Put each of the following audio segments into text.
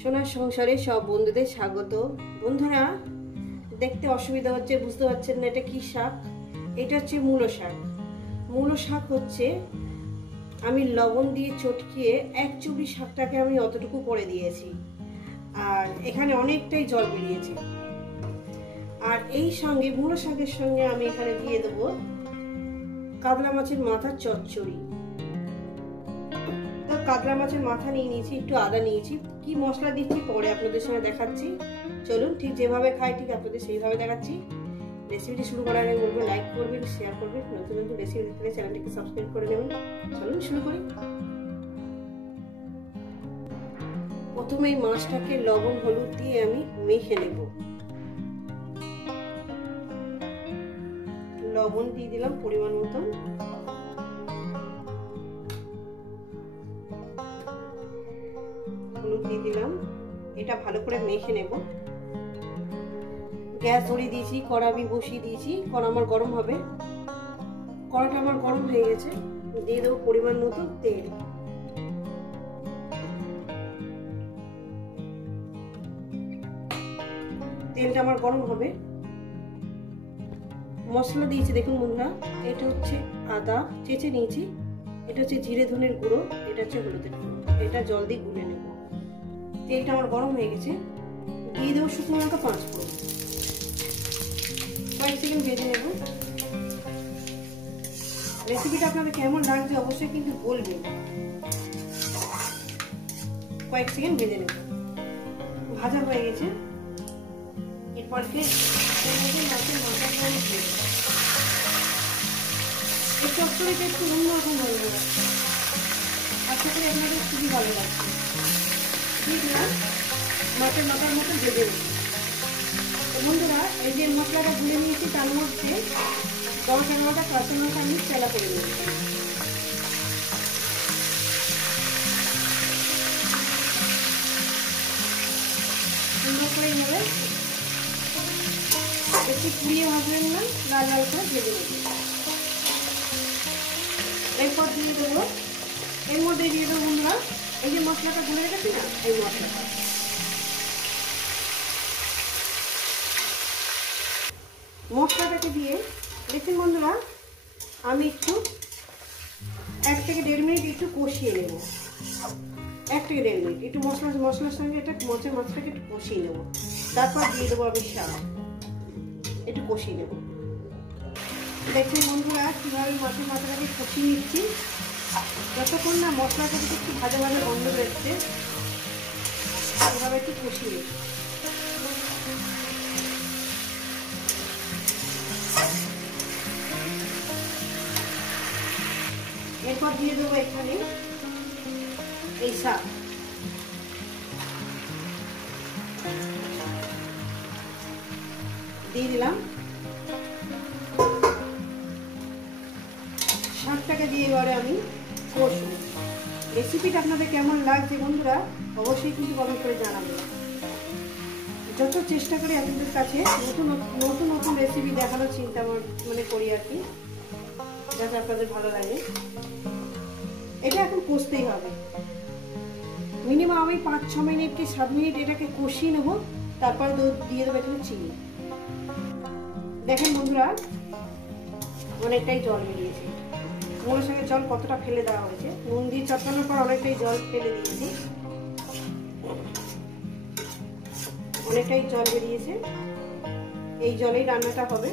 সোনার সংসারে সব বন্ধুদের স্বাগত। বন্ধুরা, দেখতে অসুবিধা হচ্ছে, বুঝতে পারছেন না এটা কি শাক। এটা হচ্ছে মূলো শাক। মূলো শাক হচ্ছে আমি লবণ দিয়ে চটকিয়ে এক চুবড়ি শাকটাকে আমি অতটুকু করে দিয়েছি, আর এখানে অনেকটাই জল বেরিয়েছে। আর এই সঙ্গে মূলো শাকের সঙ্গে আমি এখানে দিয়ে দেবো কাতলা মাছের মাথার চচ্চড়ি। কাতলা মাছের মাথা নিয়ে নিয়েছি, একটু আদা নিয়েছি। কি মশলা দিচ্ছি পরে আপনাদের সঙ্গে দেখাচ্ছি। চলুন, ঠিক যেভাবে খাই ঠিক আপনাদের সেইভাবে দেখাচ্ছি। রেসিপিটি শুরু করার আগে বলবো লাইক করবেন, শেয়ার করবেন, নতুন নতুন রেসিপি দেখতে চ্যানেলটিকে সাবস্ক্রাইব করে নেবেন। চলুন শুরু করি। প্রথমে মাছটাকে লবণ হলুদ দিয়ে আমি মেখে নেব। লবণ দিয়ে দিলাম পরিমাণ মতন, হলুদ দিয়ে দিলাম। এটা ভালো করে মেখে নেব। গ্যাস ধরিয়ে দিয়েছি, কড়া আমি বসিয়ে দিয়েছি। কড়া আমার গরম হবে। কড়াটা আমার গরম হয়ে গেছে। দিয়ে দেবো পরিমাণ মতো তেল। তেলটা আমার গরম হবে। মশলা দিয়েছি দেখুন বন্ধুরা, এটা হচ্ছে আদা চেঁচে নিয়েছি, এটা হচ্ছে জিরে ধনের গুঁড়ো, এটা হচ্ছে হলুদের গুঁড়ো। এটা জল দিয়ে গুলে নেব। তেলটা আমার গরম হয়ে গেছে। দিয়ে দেবো শুকনো লঙ্কা 5 ফোড়ন। কয়েক সেকেন্ড ভেজে নেব। রেসিপিটা আপনাদের কেমন লাগছে অবশ্যই কিন্তু বলবেন। কয়েক সেকেন্ড ভেজে নেব। ভাজা হয়ে গেছে। এরপরকে মাছের মাথাটা দিয়ে দেবো। এই চচ্চড়িটা একটু অন্যরকম হয়ে যাবে, আশা করি আপনাদের খুবই ভালো লাগছে। দিয়ে দিলাম মাছের মাথার মতো ভেজে নেব। বন্ধুরা, এই যে মশলাটা গুলে নিয়েছি তার মধ্যে 10-11টা কাঁচা লঙ্কা আমি চেলা করে নিয়েছি। সুন্দর করে এইভাবে একটু পুড়িয়ে ভাজবেন না, লাল লাল করে ভেজে নেব। এরপর দিয়ে দেবো, এর মধ্যে দিয়ে দেবো বন্ধুরা এই যে মশলাটা গুলে রেখেছি না, এই মশলাটা। মশলাটাকে দিয়ে দেখুন বন্ধুরা, আমি একটু 1 থেকে 1.5 মিনিট একটু কষিয়ে নেব। 1 থেকে 1.5 মিনিট একটু মশলার সঙ্গে এটা মাছের মাছটাকে একটু কষিয়ে নেব। তারপর দিয়ে দেবো আমি শাক, একটু কষিয়ে নেব। দেখুন বন্ধুরা কীভাবে মাছের মাথাটাকে কষিয়ে নিচ্ছি। যতক্ষণ না মশলাটা একটু ভাজা ভাজা গন্ধ বেরোচ্ছে, এভাবে একটু কষিয়ে নিচ্ছি। এরপর দিয়ে দেবো এখানে এই শাক। দিয়ে দিলাম। শাকটাকে দিয়ে এবারে আমি কষবো। রেসিপিটা আপনাদের কেমন লাগছে বন্ধুরা অবশ্যই কিন্তু কমেন্ট করে জানাবেন। যত চেষ্টা করি আপনাদের কাছে নতুন নতুন রেসিপি দেখানোর চিন্তা করি আর কি, যাতে আপনাদের ভালো লাগে। এটা এখন কষতেই হবে। মিনিমাম আমি 5-6 মিনিট কি 7 মিনিট এটাকে কষিয়ে নেবো। তারপর দিয়ে দেবো এখানে চিনি। দেখেন বন্ধুরা অনেকটাই জল বেরিয়েছে। মূলোর সঙ্গে জল কতটা ফেলে দেওয়া হয়েছে, নুন দিয়ে চটকানোর পর অনেকটাই জল ফেলে দিয়েছি। অনেকটাই জল বেরিয়েছে। এই জলেই রান্নাটা হবে।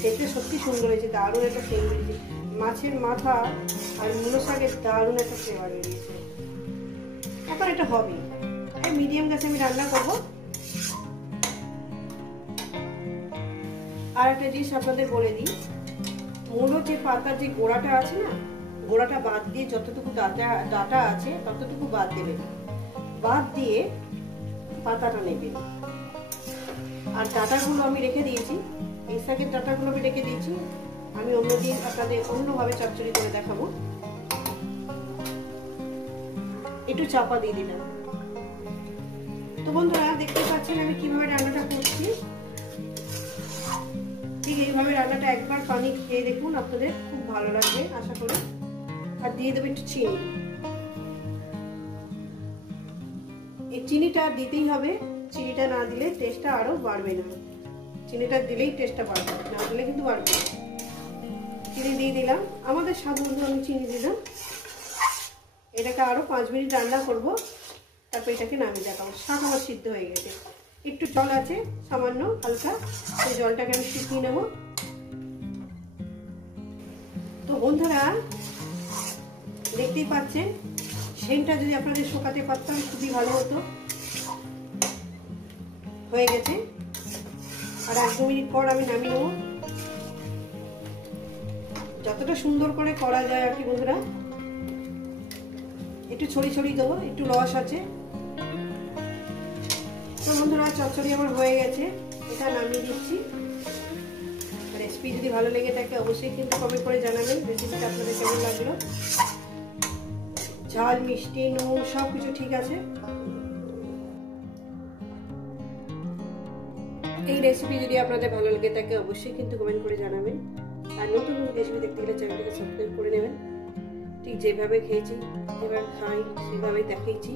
খেতে সত্যি সুন্দর হয়েছে, দারুণ একটা ফ্লেভার বেরিয়েছে। মাছের মাথা আর মূলো শাকের দারুণ একটা ফ্লেভার বেরিয়েছে। এখন এটা হবে, মিডিয়াম গ্যাসে আমি রান্না করব। আর একটা জিনিস আপনাদের বলে দিই, মূলো যে পাতার যে গোড়াটা আছে না, গোড়াটা বাদ দিয়ে যতটুকু ডাটা আছে ততটুকু বাদ দেবেন। বাদ দিয়ে পাতাটা নেবেন। আর ডাটাগুলো আমি রেখে দিয়েছি, এই শাকের ডাটাগুলো আমি রেখে দিয়েছি। আমি অন্যদিন আপনাদের অন্যভাবে চচ্চড়ি করে দেখাবো। একটু চাপা দিয়ে দিলাম। তো বন্ধুরা দেখতে পাচ্ছেন আমি কিভাবে রান্নাটা করছি। ঠিক এইভাবে রান্নাটা একবার পানি খেয়ে দেখুন, আপনাদের খুব ভালো লাগবে আশা করি। আর দিয়ে দেবো একটু চিনি। চিনিটা দিতেই হবে, চিনিটা না দিলে টেস্টটা আরও বাড়বে না। চিনিটা দিলেই টেস্টটা বাড়বে, না দিলে কিন্তু বাড়বে না। চিনি দিয়ে দিলাম, আমাদের স্বাদ মতো আমি চিনি দিলাম। এটাকে আরও 5 মিনিট রান্না করব, তারপর এটাকে নামিয়ে দেখাবো। শাক আমার সিদ্ধ হয়ে গেছে, একটু জল আছে সামান্য হালকা, সেই জলটাকে আমি শুকিয়ে নেব। তো বন্ধুরা দেখতেই পাচ্ছেন, সেন্টটা যদি আপনাদের শোকাতে পারতাম খুবই ভালো হতো। হয়ে গেছে, আর 1-2 মিনিট পর আমি নামিয়ে নেব। যতটা সুন্দর করে করা যায় আর কি বন্ধুরা। একটু ছড়িয়ে দেবো, একটু রস আছে। তো বন্ধুরা চচ্চড়ি আমার হয়ে গেছে, এটা নামিয়ে দিচ্ছি। রেসিপি যদি ভালো লেগে থাকে অবশ্যই কিন্তু কমেন্ট করে জানাবেন রেসিপিটা আপনাদের কেমন লাগলো। ঝাল, মিষ্টি, নুন সব কিছু ঠিক আছে। এই রেসিপি যদি আপনাদের ভালো লেগে থাকে অবশ্যই কিন্তু কমেন্ট করে জানাবেন। আর নতুন নতুন রেসিপি দেখতে গেলে চ্যানেলটাকে সাবস্ক্রাইব করে নেবেন। ঠিক যেভাবে খেয়েছি, যেভাবে খাই সেভাবেই দেখিয়েছি।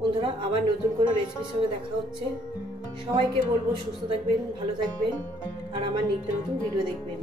বন্ধুরা আবার নতুন কোনো রেসিপির সঙ্গে দেখা হচ্ছে। সবাইকে বলবো সুস্থ থাকবেন, ভালো থাকবেন, আর আমার নিত্য নতুন ভিডিও দেখবেন।